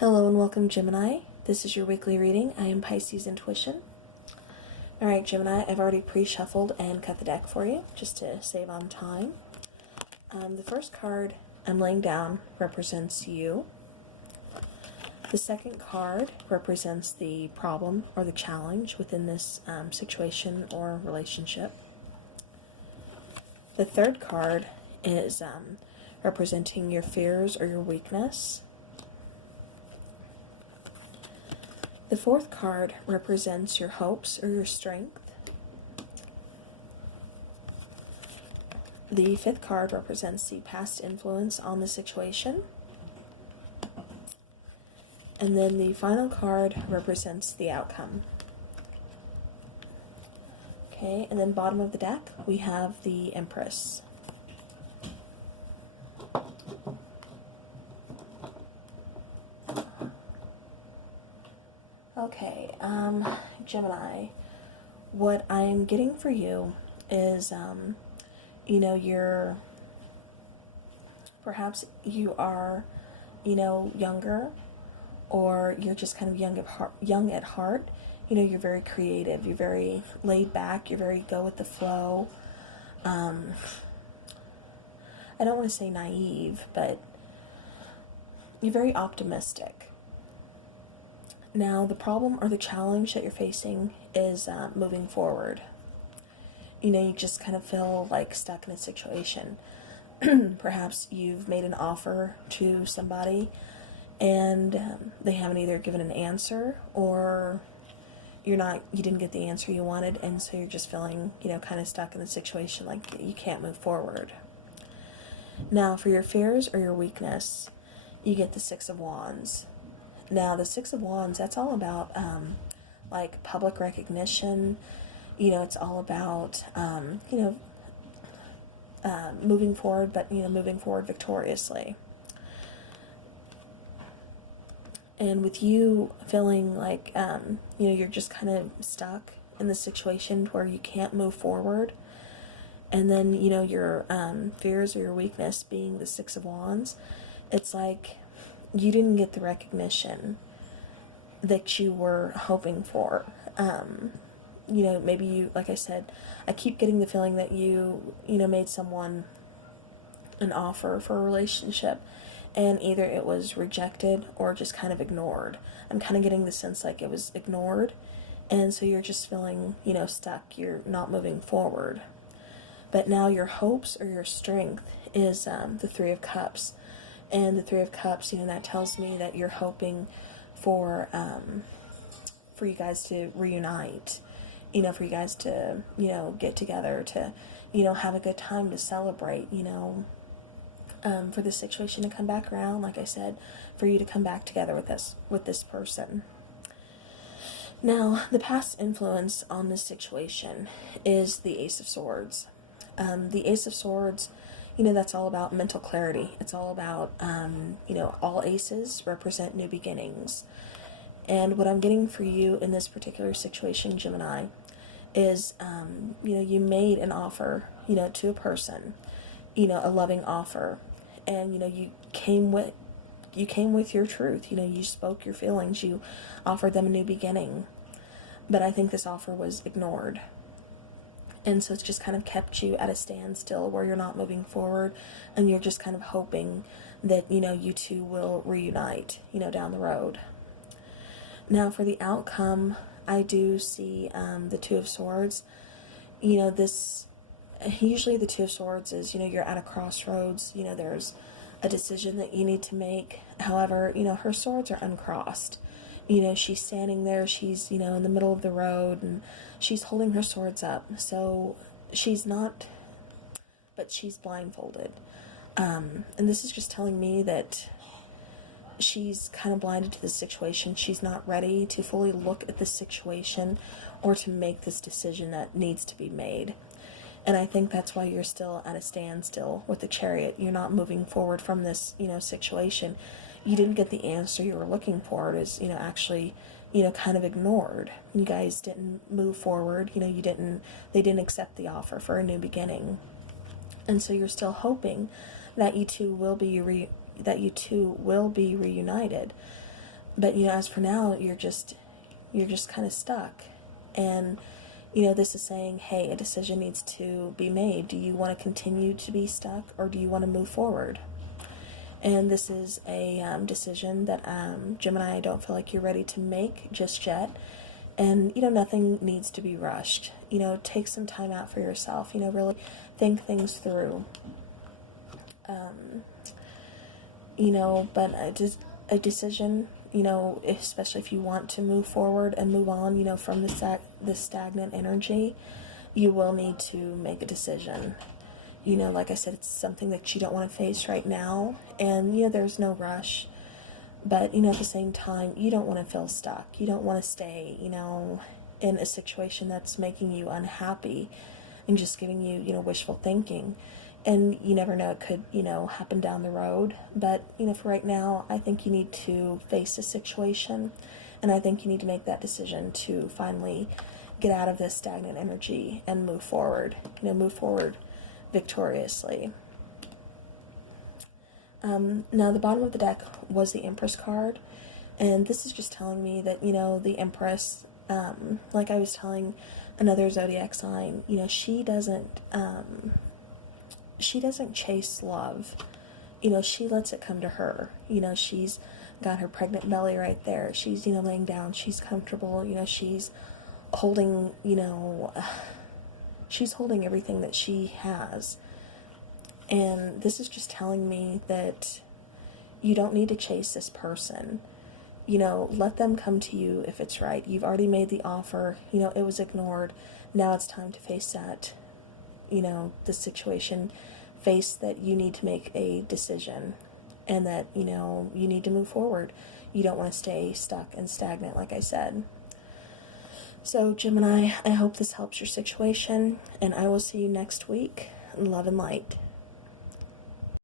Hello and welcome, Gemini. This is your weekly reading. I am Pisces Intuition. Alright, Gemini, I've already pre-shuffled and cut the deck for you, just to save on time. The first card I'm laying down represents you. The second card represents the problem or the challenge within this situation or relationship. The third card is representing your fears or your weakness. The fourth card represents your hopes or your strength. The fifth card represents the past influence on the situation. And then the final card represents the outcome. Okay, and then bottom of the deck, we have the Empress. Okay, Gemini, what I'm getting for you is, perhaps you are, younger, or you're just kind of young at heart. You're very creative, you're very laid back, you're very go with the flow. I don't want to say naive, but you're very optimistic. Now, the problem or the challenge that you're facing is moving forward. You just kind of feel like stuck in a situation. Perhaps you've made an offer to somebody and they haven't either given an answer, or you didn't get the answer you wanted, and so you're just feeling, kind of stuck in the situation, like you can't move forward. Now, for your fears or your weakness, you get the Six of Wands. Now, the Six of Wands, that's all about, like, public recognition. It's all about, moving forward, but, moving forward victoriously. And with you feeling like, you're just kind of stuck in the situation where you can't move forward, and then, your fears or your weakness being the Six of Wands, it's like you didn't get the recognition that you were hoping for. Maybe you, like I said, I keep getting the feeling that you made someone an offer for a relationship, and either it was rejected or just kind of ignored. I'm kind of getting the sense like it was ignored, and so you're just feeling, stuck. You're not moving forward. But now your hopes or your strength is the Three of Cups. And the Three of Cups, that tells me that you're hoping for you guys to reunite, for you guys to, get together, to, have a good time, to celebrate, for the situation to come back around, like I said, for you to come back together with this person. Now, the past influence on this situation is the Ace of Swords. The Ace of Swords, that's all about mental clarity. It's all about, all aces represent new beginnings. And what I'm getting for you in this particular situation, Gemini, is, you made an offer, to a person, a loving offer. And, you came with your truth. You spoke your feelings. You offered them a new beginning. But I think this offer was ignored. And so it's just kind of kept you at a standstill where you're not moving forward, and you're just kind of hoping that, you two will reunite, down the road. Now, for the outcome, I do see the Two of Swords. Usually the Two of Swords is, you're at a crossroads, there's a decision that you need to make. However, her swords are uncrossed. She's standing there, she's, in the middle of the road, and she's holding her swords up. So she's not, but she's blindfolded. And this is just telling me that she's kind of blinded to the situation. She's not ready to fully look at the situation or to make this decision that needs to be made. And I think that's why you're still at a standstill with the Chariot. You're not moving forward from this, situation. You didn't get the answer you were looking for. It is, actually, kind of ignored. You guys didn't move forward. They didn't accept the offer for a new beginning. And so you're still hoping that you two will be reunited. But, as for now, you're just kind of stuck. And, this is saying, hey, a decision needs to be made. Do you want to continue to be stuck, or do you want to move forward? And this is a decision that, Gemini, I don't feel like you're ready to make just yet. And, nothing needs to be rushed. Take some time out for yourself. Really think things through. But a decision, especially if you want to move forward and move on, from this stagnant energy, you will need to make a decision. Like I said, it's something that you don't want to face right now, and, there's no rush. But, at the same time, you don't want to feel stuck. You don't want to stay, in a situation that's making you unhappy and just giving you, wishful thinking. And you never know, it could, happen down the road. But, for right now, I think you need to face the situation. And I think you need to make that decision to finally get out of this stagnant energy and move forward. Move forward victoriously. Now, the bottom of the deck was the Empress card. And this is just telling me that, the Empress, like I was telling another zodiac sign, she doesn't chase love. She lets it come to her. She's got her pregnant belly right there. She's, laying down. She's comfortable. She's holding, she's holding everything that she has. And this is just telling me that you don't need to chase this person. Let them come to you if it's right. You've already made the offer. It was ignored. Now it's time to face that, the situation. Face that you need to make a decision. And that, you need to move forward. You don't want to stay stuck and stagnant, like I said. So, Gemini, I hope this helps your situation. And I will see you next week. Love and light.